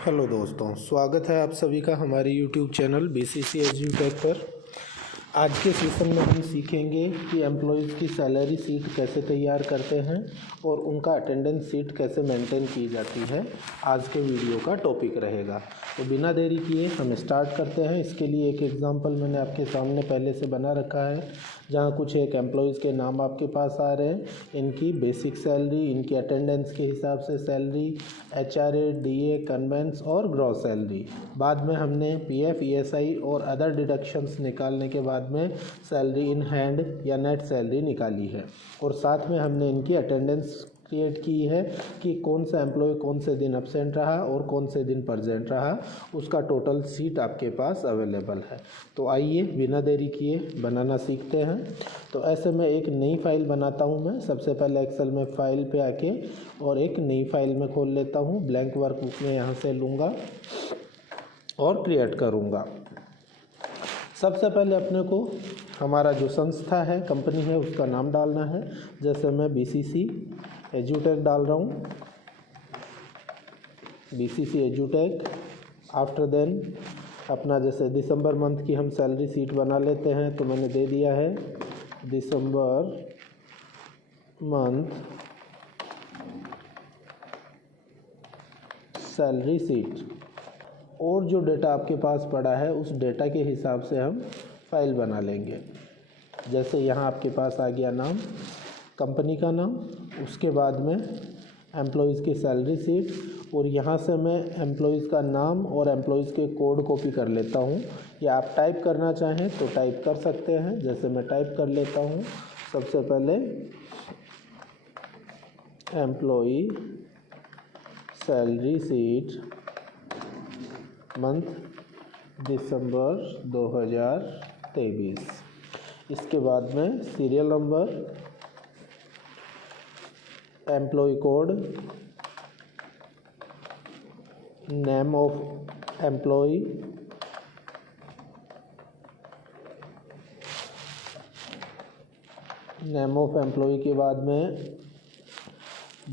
Hello दोस्तों, स्वागत है आप सभी का हमारे YouTube चैनल BCC एजुटेक पर। आज के सेशन में हम सीखेंगे कि एम्प्लॉयज़ की सैलरी सीट कैसे तैयार करते हैं और उनका अटेंडेंस सीट कैसे मेंटेन की जाती है। आज के वीडियो का टॉपिक रहेगा। तो बिना देरी किए हम स्टार्ट करते हैं। इसके लिए एक एग्जांपल मैंने आपके सामने पहले से बना रखा है, जहां कुछ एक एम्प्लॉयज़ के नाम आपके पास आ रहे हैं, इनकी बेसिक सैलरी, इनकी अटेंडेंस के हिसाब से सैलरी, HRA, DA, कन्वेंस और ग्रॉस सैलरी। बाद में हमने PF, ESI और अदर डिडक्शंस निकालने के बाद में सैलरी इन हैंड या नेट सैलरी निकाली है। और साथ में हमने इनकी अटेंडेंस क्रिएट की है कि कौन सा एम्प्लॉय कौन से दिन एब्सेंट रहा और कौन से दिन प्रेजेंट रहा, उसका टोटल सीट आपके पास अवेलेबल है। तो आइए बिना देरी किए बनाना सीखते हैं। तो ऐसे में एक नई फाइल बनाता हूं। मैं सबसे पहले एक्सेल में फाइल पे आके और एक नई फाइल में खोल लेता हूं। ब्लैंक वर्कबुक में यहाँ से लूँगा और क्रिएट करूँगा। सबसे पहले अपने को हमारा जो संस्था है, कंपनी है, उसका नाम डालना है। जैसे मैं BCC एजुटेक डाल रहा हूँ, BCC एजुटेक। आफ्टर देन अपना जैसे दिसंबर मंथ की हम सैलरी सीट बना लेते हैं, तो मैंने दे दिया है दिसंबर मंथ सैलरी सीट। और जो डेटा आपके पास पड़ा है उस डेटा के हिसाब से हम फाइल बना लेंगे। जैसे यहाँ आपके पास आ गया नाम, कंपनी का नाम, उसके बाद में एम्प्लॉयज़ की सैलरी सीट, और यहाँ से मैं एम्प्लॉयज़ का नाम और एम्प्लॉयज़ के कोड कॉपी कर लेता हूँ, या आप टाइप करना चाहें तो टाइप कर सकते हैं। जैसे मैं टाइप कर लेता हूँ। सबसे पहले एम्प्लॉई सैलरी सीट मंथ दिसंबर 2023। इसके बाद में serial number, employee code, name of employee, name of employee के बाद में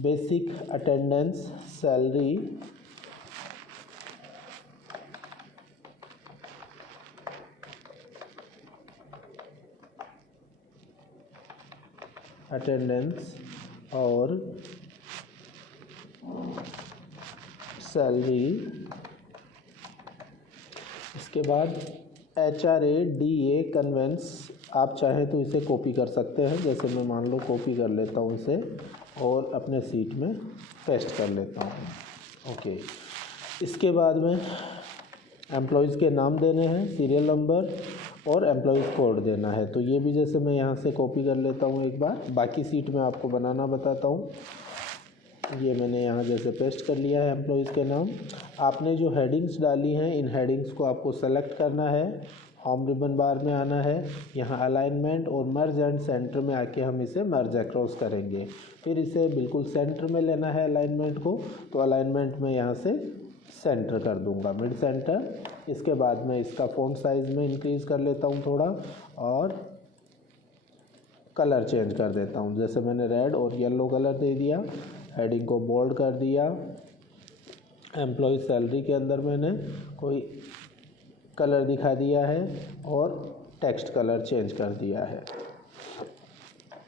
बेसिक अटेंडेंस सैलरी, अटेंडेंस और सैलरी। इसके बाद HRA, DA, कन्वेंस। आप चाहें तो इसे कॉपी कर सकते हैं। जैसे मैं मान लो कॉपी कर लेता हूँ इसे और अपने सीट में पेस्ट कर लेता हूँ। ओके। इसके बाद में एम्प्लॉयज़ के नाम देने हैं, सीरियल नंबर और एम्प्लॉयज़ कोड देना है। तो ये भी जैसे मैं यहाँ से कॉपी कर लेता हूँ एक बार। बाकी सीट में आपको बनाना बताता हूँ। ये मैंने यहाँ जैसे पेस्ट कर लिया है एम्प्लॉयज़ के नाम। आपने जो हेडिंग्स डाली हैं, इन हेडिंग्स को आपको सेलेक्ट करना है। होम रिबन बार में आना है, यहाँ अलाइनमेंट और मर्ज एंड सेंटर में आके हम इसे मर्ज अक्रॉस करेंगे। फिर इसे बिल्कुल सेंटर में लेना है अलाइनमेंट को। तो अलाइनमेंट में यहाँ से सेंटर कर दूंगा, मिड सेंटर। इसके बाद में इसका फ़ॉन्ट साइज़ में इंक्रीज़ कर लेता हूँ थोड़ा, और कलर चेंज कर देता हूँ। जैसे मैंने रेड और येलो कलर दे दिया। हेडिंग को बोल्ड कर दिया। एम्प्लॉय सैलरी के अंदर मैंने कोई कलर दिखा दिया है और टेक्स्ट कलर चेंज कर दिया है।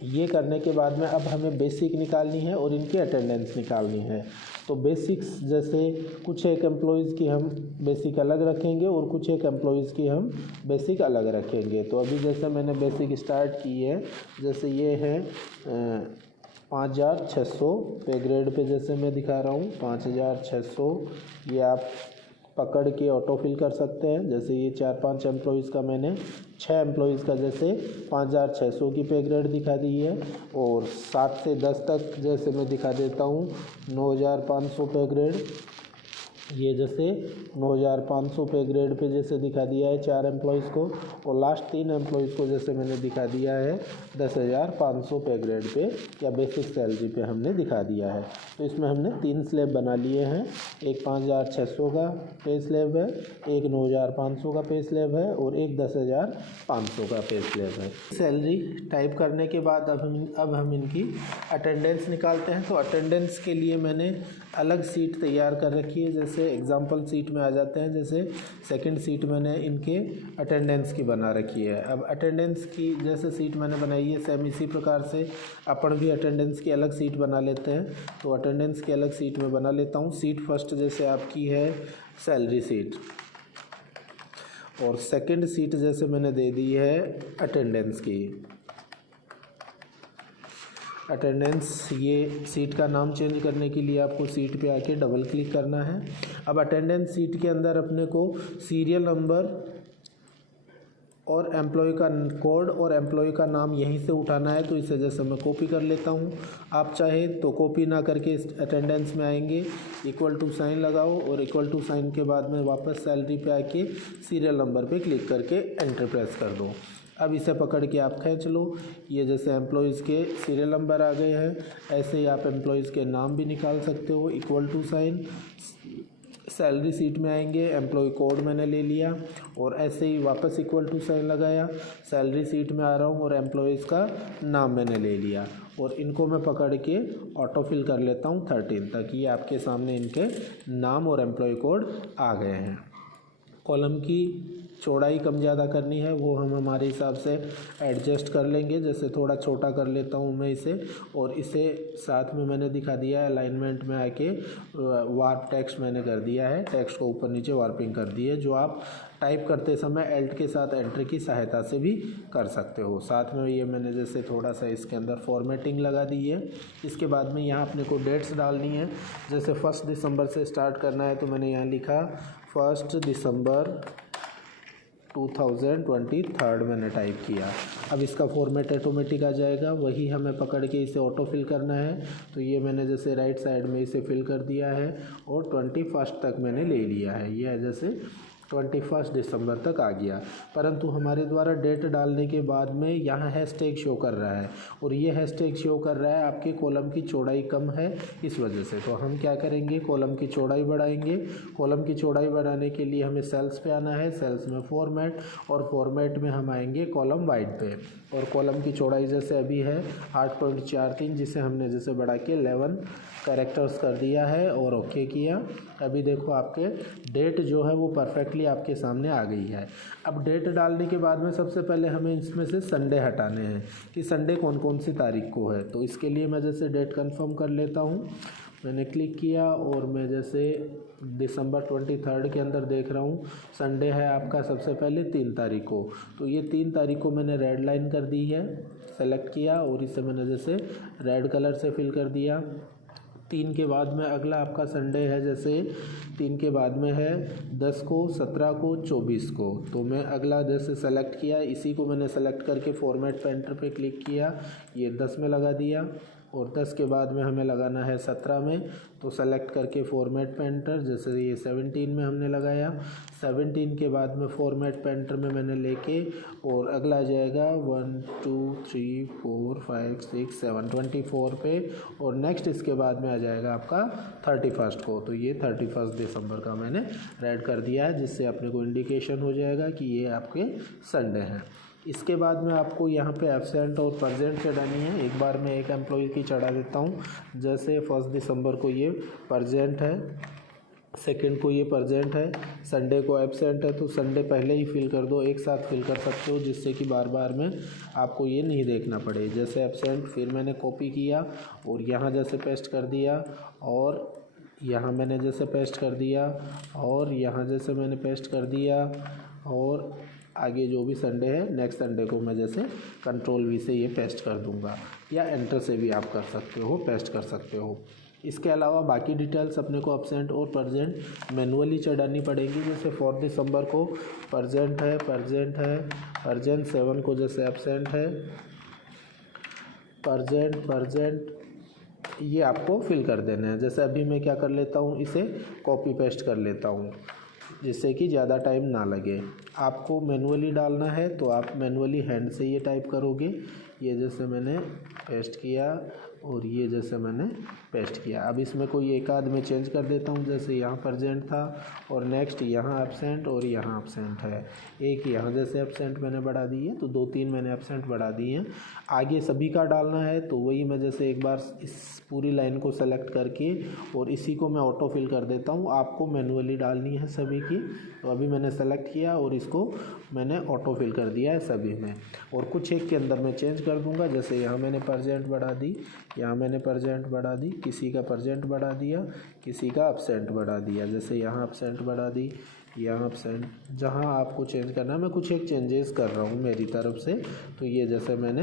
ये करने के बाद में अब हमें बेसिक निकालनी है और इनकी अटेंडेंस निकालनी है। तो बेसिक्स जैसे कुछ एक एम्प्लॉयज़ की हम बेसिक अलग रखेंगे और कुछ एक एम्प्लॉयज़ की हम बेसिक अलग रखेंगे। तो अभी जैसे मैंने बेसिक स्टार्ट की है, जैसे ये है 5600 पे ग्रेड पे, जैसे मैं दिखा रहा हूँ 5600। ये आप पकड़ के ऑटो फिल कर सकते हैं। जैसे ये 4-5 एम्प्लॉयज़ का मैंने 6 एम्प्लॉयज़ का जैसे 5600 की पे ग्रेड दिखा दी है। और 7 से 10 तक जैसे मैं दिखा देता हूँ 9500 पे ग्रेड। ये जैसे 9500 पे ग्रेड पे जैसे दिखा दिया है 4 एम्प्लॉयज़ को। और लास्ट 3 एम्प्लॉयज़ को जैसे मैंने दिखा दिया है 10,500 पे ग्रेड पे या बेसिक सैलरी पे हमने दिखा दिया है। तो इसमें हमने 3 स्लैब बना लिए हैं। एक 5600 का पे स्लैब है, एक 9500 का पे स्लैब है और एक 10,500 का पे स्लैब है। सैलरी टाइप करने के बाद अब हम इनकी अटेंडेंस निकालते हैं। तो अटेंडेंस के लिए मैंने अलग सीट तैयार कर रखी है। जैसे एग्जांपल सीट में आ जाते हैं, जैसे सेकंड सीट मैंने इनके अटेंडेंस की बना रखी है। अब अटेंडेंस की जैसे सीट मैंने बनाई है, सेम इसी प्रकार से अपन भी अटेंडेंस की अलग सीट बना लेते हैं। तो अटेंडेंस की अलग सीट में बना लेता हूँ। सीट फर्स्ट जैसे आपकी है सैलरी सीट, और सेकंड सीट जैसे मैंने दे दी है अटेंडेंस की। अटेंडेंस, ये सीट का नाम चेंज करने के लिए आपको सीट पे आके डबल क्लिक करना है। अब अटेंडेंस सीट के अंदर अपने को सीरियल नंबर और एम्प्लॉय का कोड और एम्प्लॉय का नाम यहीं से उठाना है। तो इसे जैसे मैं कॉपी कर लेता हूँ। आप चाहे तो कॉपी ना करके इस अटेंडेंस में आएंगे, इक्वल टू साइन लगाओ और इक्वल टू साइन के बाद में वापस सैलरी पे आके सीरियल नंबर पे क्लिक करके एंटर प्रेस कर दो। अब इसे पकड़ के आप खींच लो। ये जैसे एम्प्लॉयज़ के सीरियल नंबर आ गए हैं, ऐसे ही आप एम्प्लॉयज़ के नाम भी निकाल सकते हो। Equal to sign, salary sheet में आएंगे, एम्प्लॉय कोड मैंने ले लिया और ऐसे ही वापस इक्वल टू साइन लगाया। सैलरी सीट में आ रहा हूँ और एम्प्लॉयज़ का नाम मैंने ले लिया और इनको मैं पकड़ के ऑटो फिल कर लेता हूँ 13 तक। ये आपके सामने इनके नाम और एम्प्लॉय कोड आ गए हैं। कॉलम की चौड़ाई कम ज़्यादा करनी है वो हम हमारे हिसाब से एडजस्ट कर लेंगे। जैसे थोड़ा छोटा कर लेता हूँ मैं इसे, और इसे साथ में मैंने दिखा दिया है अलाइनमेंट में आके वार्प टेक्स्ट मैंने कर दिया है। टेक्स्ट को ऊपर नीचे वार्पिंग कर दी है, जो आप टाइप करते समय एल्ट के साथ एंटर की सहायता से भी कर सकते हो। साथ में ये मैंने जैसे थोड़ा सा इसके अंदर फॉर्मेटिंग लगा दी है। इसके बाद में यहाँ अपने को डेट्स डालनी है। जैसे 1 दिसंबर से स्टार्ट करना है तो मैंने यहाँ लिखा 1 दिसंबर 2023 मैंने टाइप किया। अब इसका फॉर्मेट ऑटोमेटिक आ जाएगा, वही हमें पकड़ के इसे ऑटो फिल करना है। तो ये मैंने जैसे राइट साइड में इसे फिल कर दिया है और 21 तक मैंने ले लिया है। ये जैसे 21 दिसंबर तक आ गया, परंतु हमारे द्वारा डेट डालने के बाद में यहाँ हैशटैग शो कर रहा है और ये हैशटैग शो कर रहा है आपके कॉलम की चौड़ाई कम है इस वजह से। तो हम क्या करेंगे, कॉलम की चौड़ाई बढ़ाएंगे। कॉलम की चौड़ाई बढ़ाने के लिए हमें सेल्स पे आना है, सेल्स में फॉर्मेट, और फॉर्मेट में हम आएंगे कॉलम वाइड पे। और कॉलम की चौड़ाई जैसे अभी है 8.43, जिसे हमने जैसे बढ़ा के 11 कैरेक्टर्स कर दिया है और ओके किया। अभी देखो आपके डेट जो है वो परफेक्टली आपके सामने आ गई है। अब डेट डालने के बाद में सबसे पहले हमें इसमें से संडे हटाने हैं कि संडे कौन कौन सी तारीख को है। तो इसके लिए मैं जैसे डेट कंफर्म कर लेता हूँ। मैंने क्लिक किया और मैं जैसे दिसंबर 23 के अंदर देख रहा हूँ संडे है आपका सबसे पहले 3 तारीख को। तो ये 3 तारीख को मैंने रेड लाइन कर दी है, सेलेक्ट किया और इसे मैंने जैसे रेड कलर से फिल कर दिया। 3 के बाद में अगला आपका संडे है, जैसे 3 के बाद में है 10 को, 17 को, 24 को। तो मैं अगला जैसे सेलेक्ट किया, इसी को मैंने सेलेक्ट करके फॉर्मेट पे एंटर पे क्लिक किया, ये 10 में लगा दिया। और 10 के बाद में हमें लगाना है 17 में, तो सेलेक्ट करके फॉर्मेट पे एंटर, जैसे ये 17 में हमने लगाया। 17 के बाद में फॉर्मेट पे एंटर में मैंने लेके और अगला आ जाएगा 1 2 3 4 5 6 7 24 पे, और नेक्स्ट इसके बाद में आ जाएगा आपका 31 को। तो ये 31 दिसंबर का मैंने रेड कर दिया है, जिससे अपने को इंडिकेशन हो जाएगा कि ये आपके संडे हैं। इसके बाद में आपको यहाँ पे एब्सेंट और प्रेजेंट चढ़ानी है। एक बार मैं एक एम्प्लॉय की चढ़ा देता हूँ। जैसे 1 दिसंबर को ये प्रेजेंट है, सेकंड को ये प्रेजेंट है, संडे को एब्सेंट है। तो संडे पहले ही फिल कर दो, एक साथ फिल कर सकते हो, जिससे कि बार बार में आपको ये नहीं देखना पड़े। जैसे एब्सेंट, फिर मैंने कॉपी किया और यहाँ जैसे पेस्ट कर दिया, और यहाँ मैंने जैसे पेस्ट कर दिया, और यहाँ जैसे मैंने पेस्ट कर दिया, और आगे जो भी संडे है नेक्स्ट संडे को मैं जैसे कंट्रोल वी से ये पेस्ट कर दूंगा, या एंटर से भी आप कर सकते हो, पेस्ट कर सकते हो। इसके अलावा बाकी डिटेल्स अपने को एब्सेंट और प्रेजेंट मैनुअली चढ़ानी पड़ेगी। जैसे 4 दिसंबर को प्रेजेंट है, प्रेजेंट 7 को जैसे एब्सेंट है, प्रेजेंट ये आपको फिल कर देना है। जैसे अभी मैं क्या कर लेता हूँ, इसे कॉपी पेस्ट कर लेता हूँ, जिससे कि ज़्यादा टाइम ना लगे। आपको मैनुअली डालना है तो आप मैनुअली हैंड से ये टाइप करोगे। ये जैसे मैंने पेस्ट किया, और ये जैसे मैंने पेस्ट किया। अब इसमें कोई एक आध में चेंज कर देता हूँ, जैसे यहाँ प्रेजेंट था और नेक्स्ट यहाँ एब्सेंट और यहाँ एब्सेंट है। एक यहाँ जैसे एब्सेंट मैंने बढ़ा दी है तो 2-3 मैंने एब्सेंट बढ़ा दिए हैं। आगे सभी का डालना है तो वही मैं जैसे एक बार इस पूरी लाइन को सेलेक्ट करके और इसी को मैं ऑटो फिल कर देता हूँ। आपको मैनुअली डालनी है सभी की, तो अभी मैंने सेलेक्ट किया और इसको मैंने ऑटो फिल कर दिया है सभी में। और कुछ एक के अंदर मैं चेंज कर दूंगा, जैसे यहाँ मैंने परसेंट बढ़ा दी, यहाँ मैंने परसेंट बढ़ा दी, किसी का परसेंट बढ़ा दिया, किसी का एब्सेंट बढ़ा दिया, जैसे यहाँ एब्सेंट बढ़ा दी, यहाँ एब्सेंट। जहाँ आपको चेंज करना है मैं कुछ एक चेंजेस कर रहा हूँ मेरी तरफ से। तो ये जैसे मैंने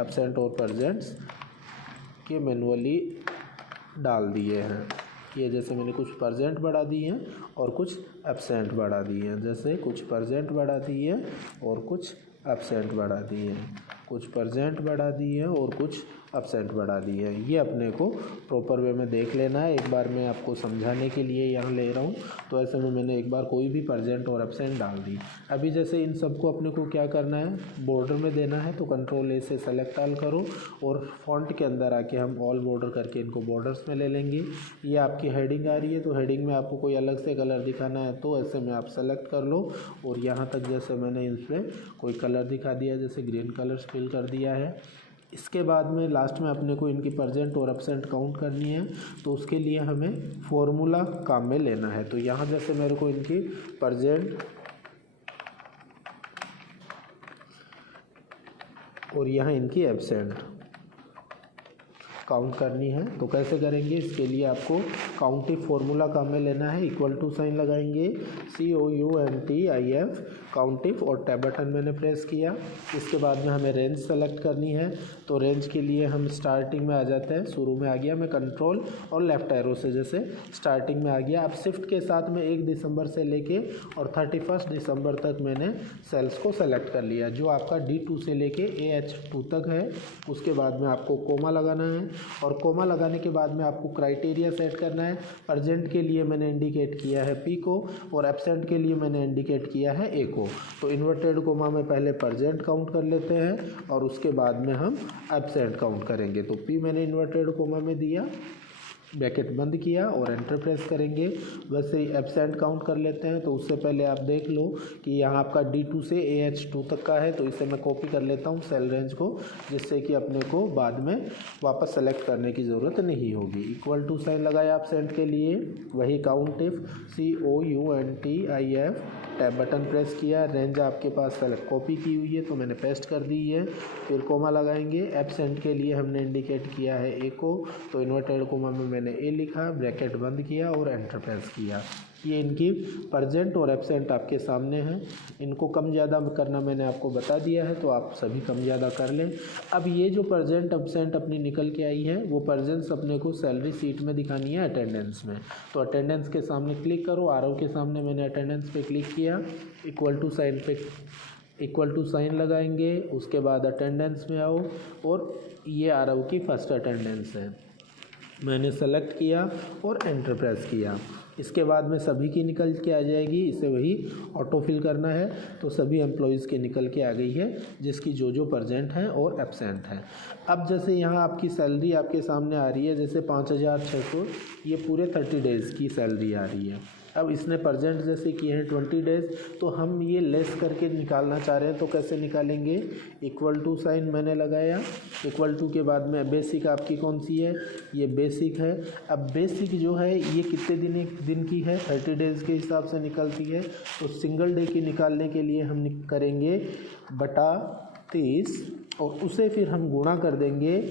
एब्सेंट और परसेंट्स के मैनुअली डाल दिए हैं। ये जैसे मैंने कुछ परसेंट बढ़ा दिए हैं और कुछ एब्सेंट बढ़ा दिए हैं, जैसे कुछ परसेंट बढ़ा दिए और कुछ एब्सेंट बढ़ा दिए हैं, कुछ परसेंट बढ़ा दिए और कुछ एब्सेंट बढ़ा दिए हैं। ये अपने को प्रॉपर वे में देख लेना है। एक बार मैं आपको समझाने के लिए यहाँ ले रहा हूँ, तो ऐसे में मैंने एक बार कोई भी परसेंट और एब्सेंट डाल दी। अभी जैसे इन सबको अपने को क्या करना है, बॉर्डर में देना है, तो कंट्रोल ए से सेलेक्ट ऑल करो और फॉन्ट के अंदर आके हम ऑल बॉर्डर करके इनको बॉर्डर्स में ले लेंगे। ये आपकी हेडिंग आ रही है, तो हेडिंग में आपको कोई अलग से कलर दिखाना है तो ऐसे में आप सेलेक्ट कर लो और यहाँ तक जैसे मैंने इसमें कोई कलर दिखा दिया, जैसे ग्रीन कलर फिल कर दिया है। इसके बाद में लास्ट में अपने को इनकी परसेंट और एब्सेंट काउंट करनी है, तो उसके लिए हमें फॉर्मूला काम में लेना है। तो यहाँ जैसे मेरे को इनकी परसेंट और यहाँ इनकी एब्सेंट काउंट करनी है, तो कैसे करेंगे, इसके लिए आपको काउंटिव फार्मूला काम में लेना है। इक्वल टू साइन लगाएंगे, COUNTIF काउंटिव और टैब बटन मैंने प्रेस किया। इसके बाद में हमें रेंज सेलेक्ट करनी है, तो रेंज के लिए हम स्टार्टिंग में आ जाते हैं। शुरू में आ गया मैं कंट्रोल और लेफ्ट एरो से जैसे स्टार्टिंग में आ गया। अब शिफ्ट के साथ में 1 दिसंबर से लेके और 31 दिसंबर तक मैंने सेल्स को सेलेक्ट कर लिया, जो आपका D2 से लेके AH2 तक है। उसके बाद में आपको कोमा लगाना है और कोमा लगाने के बाद में आपको क्राइटेरिया सेट करना है। प्रेजेंट के लिए मैंने इंडिकेट किया है P को और एब्सेंट के लिए मैंने इंडिकेट किया है A को। तो इन्वर्टेड कोमा में पहले प्रेजेंट काउंट कर लेते हैं और उसके बाद में हम एब्सेंट काउंट करेंगे। तो P मैंने इन्वर्टेड कोमा में दिया, ब्रैकेट बंद किया और एंटर प्रेस करेंगे। वैसे ही एब्सेंट काउंट कर लेते हैं, तो उससे पहले आप देख लो कि यहाँ आपका D2 से AH2 तक का है, तो इसे मैं कॉपी कर लेता हूँ सेल रेंज को, जिससे कि अपने को बाद में वापस सेलेक्ट करने की ज़रूरत नहीं होगी। इक्वल टू साइन लगाया एब्सेंट के लिए, वही काउंटिव COUNTIF, टैब बटन प्रेस किया, रेंज आपके पास सेलेक्ट कॉपी की हुई है तो मैंने पेस्ट कर दी है। फिर कोमा लगाएंगे, एब्सेंट के लिए हमने इंडिकेट किया है A को, तो इन्वर्टेड कोमा में मैंने A लिखा, ब्रैकेट बंद किया और एंटर प्रेस किया। ये इनकी प्रेजेंट और एब्सेंट आपके सामने हैं। इनको कम ज़्यादा करना मैंने आपको बता दिया है, तो आप सभी कम ज़्यादा कर लें। अब ये जो प्रेजेंट एब्सेंट अपनी निकल के आई है, वो प्रेजेंट्स अपने को सैलरी सीट में दिखानी है अटेंडेंस में। तो अटेंडेंस के सामने क्लिक करो, आरओ के सामने मैंने अटेंडेंस पे क्लिक किया, इक्वल टू साइन पे इक्वल टू साइन लगाएंगे। उसके बाद अटेंडेंस में आओ और ये आरओ की फर्स्ट अटेंडेंस है, मैंने सेलेक्ट किया और एंटर प्रेस किया। इसके बाद में सभी की निकल के आ जाएगी, इसे वही ऑटो फिल करना है। तो सभी एम्प्लॉयज़ के निकल के आ गई है, जिसकी जो प्रेजेंट हैं और एब्सेंट हैं। अब जैसे यहाँ आपकी सैलरी आपके सामने आ रही है, जैसे 5,600, ये पूरे 30 डेज़ की सैलरी आ रही है। अब इसने प्रेजेंट जैसे किए हैं 20 डेज़, तो हम ये लेस करके निकालना चाह रहे हैं, तो कैसे निकालेंगे, इक्वल टू साइन मैंने लगाया, इक्वल टू के बाद में बेसिक आपकी कौन सी है, ये बेसिक है। अब बेसिक जो है ये कितने दिन की है, 30 डेज़ के हिसाब से निकलती है। तो सिंगल डे की निकालने के लिए हम करेंगे बटा 30 और उसे फिर हम गुणा कर देंगे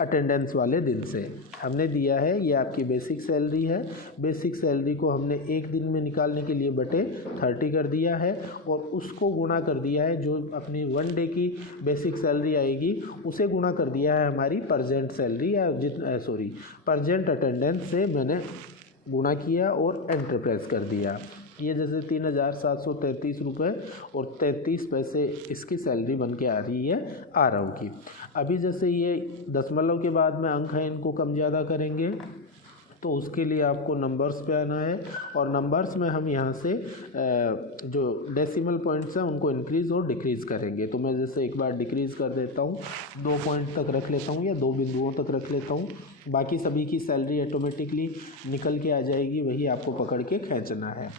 अटेंडेंस वाले दिन से। हमने दिया है ये आपकी बेसिक सैलरी है, बेसिक सैलरी को हमने एक दिन में निकालने के लिए बटे 30 कर दिया है और उसको गुणा कर दिया है, जो अपनी 1 डे की बेसिक सैलरी आएगी उसे गुणा कर दिया है हमारी प्रेजेंट सैलरी या प्रेजेंट अटेंडेंस से मैंने गुणा किया और एंटर प्रेस कर दिया। ये जैसे 3,733 रुपये और 33 पैसे इसकी सैलरी बन के आ रही है आरओ की। अभी जैसे ये दशमलव के बाद में अंक है, इनको कम ज़्यादा करेंगे, तो उसके लिए आपको नंबर्स पे आना है और नंबर्स में हम यहाँ से जो डेसिमल पॉइंट्स हैं उनको इंक्रीज़ और डिक्रीज़ करेंगे। तो मैं जैसे एक बार डिक्रीज़ कर देता हूँ, 2 पॉइंट तक रख लेता हूँ या 2 बिंदुओं तक रख लेता हूँ। बाकी सभी की सैलरी ऑटोमेटिकली निकल के आ जाएगी, वही आपको पकड़ के खींचना है।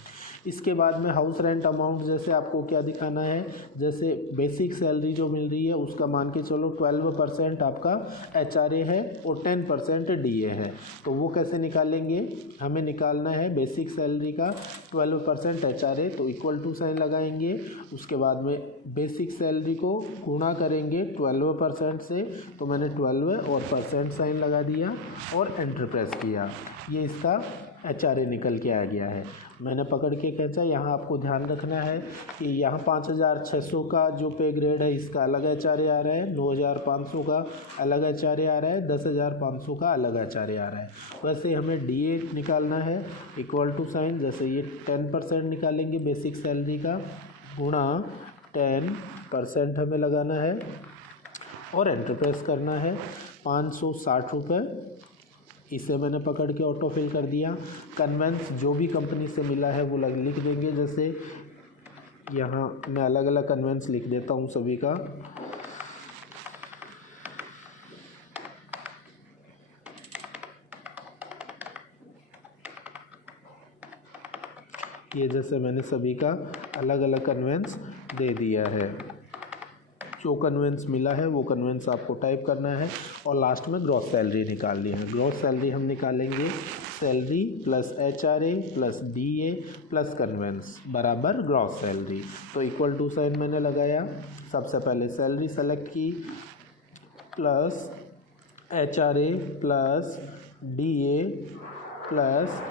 इसके बाद में हाउस रेंट अमाउंट जैसे आपको क्या दिखाना है, जैसे बेसिक सैलरी जो मिल रही है उसका मान के चलो 12% आपका HRA है और 10% DA है। तो वो कैसे निकालेंगे, हमें निकालना है बेसिक सैलरी का 12% HRA, तो इक्वल टू साइन लगाएंगे। उसके बाद में बेसिक सैलरी को गुणा करेंगे 12% से, तो मैंने 12 और परसेंट साइन लगा दिया और एंटर प्रेस किया। ये इसका HRA निकल के आ गया है। मैंने पकड़ के खींचा। यहाँ आपको ध्यान रखना है कि यहाँ 5600 का जो पे ग्रेड है इसका अलग HRA आ रहा है, 9500 का अलग HRA आ रहा है, 10500 का अलग HRA आ रहा है। वैसे हमें DA निकालना है, इक्वल टू साइन, जैसे ये 10% निकालेंगे बेसिक सैलरी का, गुणा 10% हमें लगाना है और एंटर प्रेस करना है। 560 रुपये, इसे मैंने पकड़ के ऑटो फिल कर दिया। कन्वेंस जो भी कंपनी से मिला है वो लिख देंगे। जैसे यहाँ मैं अलग अलग कन्वेंस लिख देता हूँ सभी का। ये जैसे मैंने सभी का अलग अलग कन्वेंस दे दिया है। जो कन्वेंस मिला है वो कन्वेंस आपको टाइप करना है और लास्ट में ग्रॉस सैलरी निकालनी है। ग्रॉस सैलरी हम निकालेंगे salary plus HRA plus DA plus conveyance बराबर ग्रॉस सैलरी। तो इक्वल टू साइन मैंने लगाया। सबसे पहले सैलरी सेलेक्ट की plus HRA plus DA plus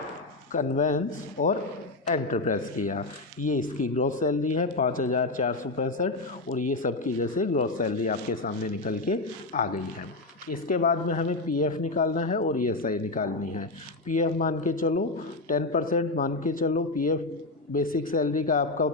conveyance और एंटर प्रेस किया। ये इसकी ग्रॉस सैलरी है 5465 और ये सबकी जैसे ग्रॉस सैलरी आपके सामने निकल के आ गई है। इसके बाद में हमें PF निकालना है और ESI निकालनी है। PF मान के चलो 10% मान के चलो, PF बेसिक सैलरी का आपका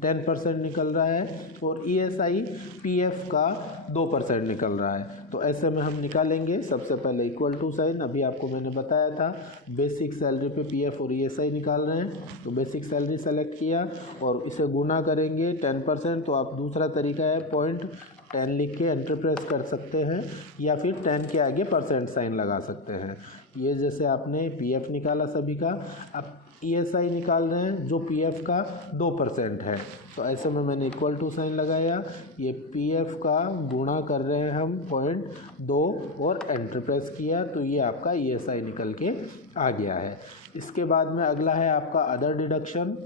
10% निकल रहा है और ESI PF का 2% निकल रहा है। तो ऐसे में हम निकालेंगे। सबसे पहले इक्वल टू साइन, अभी आपको मैंने बताया था बेसिक सैलरी पे PF और ESI निकाल रहे हैं। तो बेसिक सैलरी सेलेक्ट किया और इसे गुना करेंगे 10%। तो आप दूसरा तरीका है 0.10 लिख के एंटर प्रेस कर सकते हैं या फिर 10 के आगे परसेंट साइन लगा सकते हैं। ये जैसे आपने PF निकाला सभी का, अब ESI निकाल रहे हैं जो PF का 2% है। तो ऐसे में मैंने इक्वल टू साइन लगाया। ये PF का गुणा कर रहे हैं हम 0.2 और एंटर प्रेस किया, तो ये आपका ESI निकल के आ गया है। इसके बाद में अगला है आपका अदर डिडक्शन।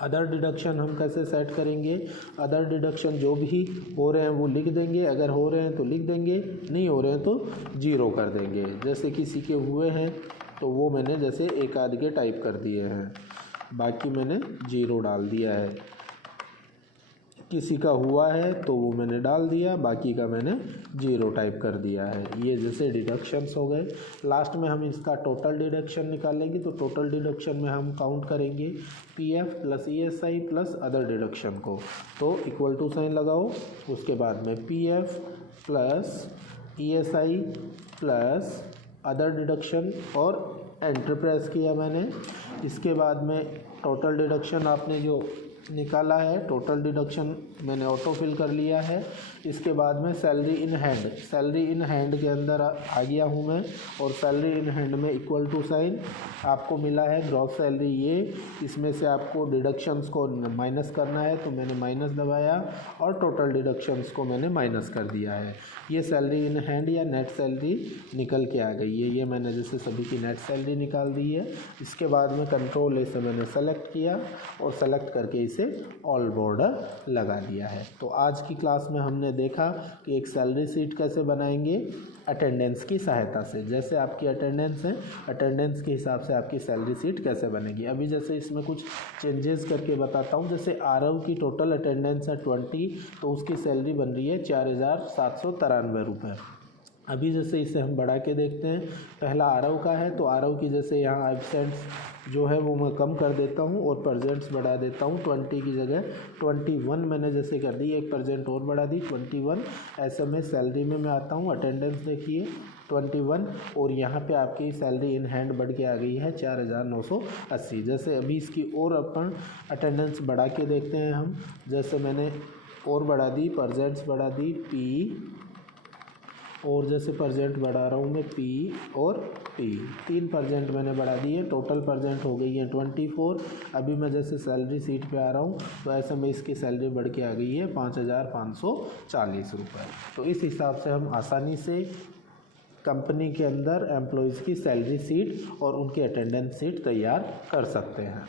अदर डिडक्शन हम कैसे सेट करेंगे, अदर डिडक्शन जो भी हो रहे हैं वो लिख देंगे, अगर हो रहे हैं तो लिख देंगे, नहीं हो रहे हैं तो 0 कर देंगे। जैसे किसी के हुए हैं तो वो मैंने जैसे एक आध के टाइप कर दिए हैं, बाकी मैंने 0 डाल दिया है। किसी का हुआ है तो वो मैंने डाल दिया, बाकी का मैंने 0 टाइप कर दिया है। ये जैसे डिडक्शंस हो गए। लास्ट में हम इसका टोटल डिडक्शन निकालेंगे। तो टोटल डिडक्शन में हम काउंट करेंगे PF plus ESI plus other deduction को। तो इक्वल टू साइन लगाओ, उसके बाद में PF plus ESI plus other deduction और एंटर प्रेस किया मैंने। इसके बाद में टोटल डिडक्शन आपने जो निकाला है, टोटल डिडक्शन मैंने ऑटो फिल कर लिया है। इसके बाद में salary in hand, salary in hand के अंदर आ गया हूँ मैं और सैलरी इन हैंड में इक्वल टू साइन आपको मिला है ग्रॉस सैलरी। ये इसमें से आपको डिडक्शंस को माइनस करना है, तो मैंने माइनस दबाया और टोटल डिडक्शंस को मैंने माइनस कर दिया है। ये सैलरी इन हैंड या नेट सैलरी निकल के आ गई है। ये मैंने जैसे सभी की नेट सैलरी निकाल दी है। इसके बाद में कंट्रोल ए से मैंने सेलेक्ट किया और सेलेक्ट करके इसे ऑल बॉर्डर लगा दिया है। तो आज की क्लास में हमने देखा कि एक सैलरी शीट कैसे बनाएंगे अटेंडेंस की सहायता से। जैसे आपकी अटेंडेंस है, अटेंडेंस के हिसाब से आपकी सैलरी शीट कैसे बनेगी। अभी जैसे इसमें कुछ चेंजेस करके बताता हूँ। जैसे आरव की टोटल अटेंडेंस है 20, तो उसकी सैलरी बन रही है 4793 रुपये। अभी जैसे इसे हम बढ़ा के देखते हैं। पहला आरव का है तो आरव की जैसे यहाँ एब्सेंट्स जो है वो मैं कम कर देता हूँ और परसेंट्स बढ़ा देता हूँ। 20 की जगह 21 मैंने जैसे कर दी, 1% और बढ़ा दी 21। ऐसे में सैलरी में मैं आता हूँ, अटेंडेंस देखिए 21 और यहाँ पे आपकी सैलरी इन हैंड बढ़ के आ गई है 4,980। जैसे अभी इसकी और अपन अटेंडेंस बढ़ा के देखते हैं हम। जैसे मैंने और बढ़ा दी, परजेंट्स बढ़ा दी पी, और जैसे परजेंट बढ़ा रहा हूँ मैं पी और टी, 3 परजेंट मैंने बढ़ा दिए, टोटल परजेंट हो गई है 24। अभी मैं जैसे सैलरी सीट पे आ रहा हूँ तो ऐसे में इसकी सैलरी बढ़ के आ गई है 5,540 रुपये। तो इस हिसाब से हम आसानी से कंपनी के अंदर एम्प्लॉयज़ की सैलरी सीट और उनकी अटेंडेंस सीट तैयार कर सकते हैं।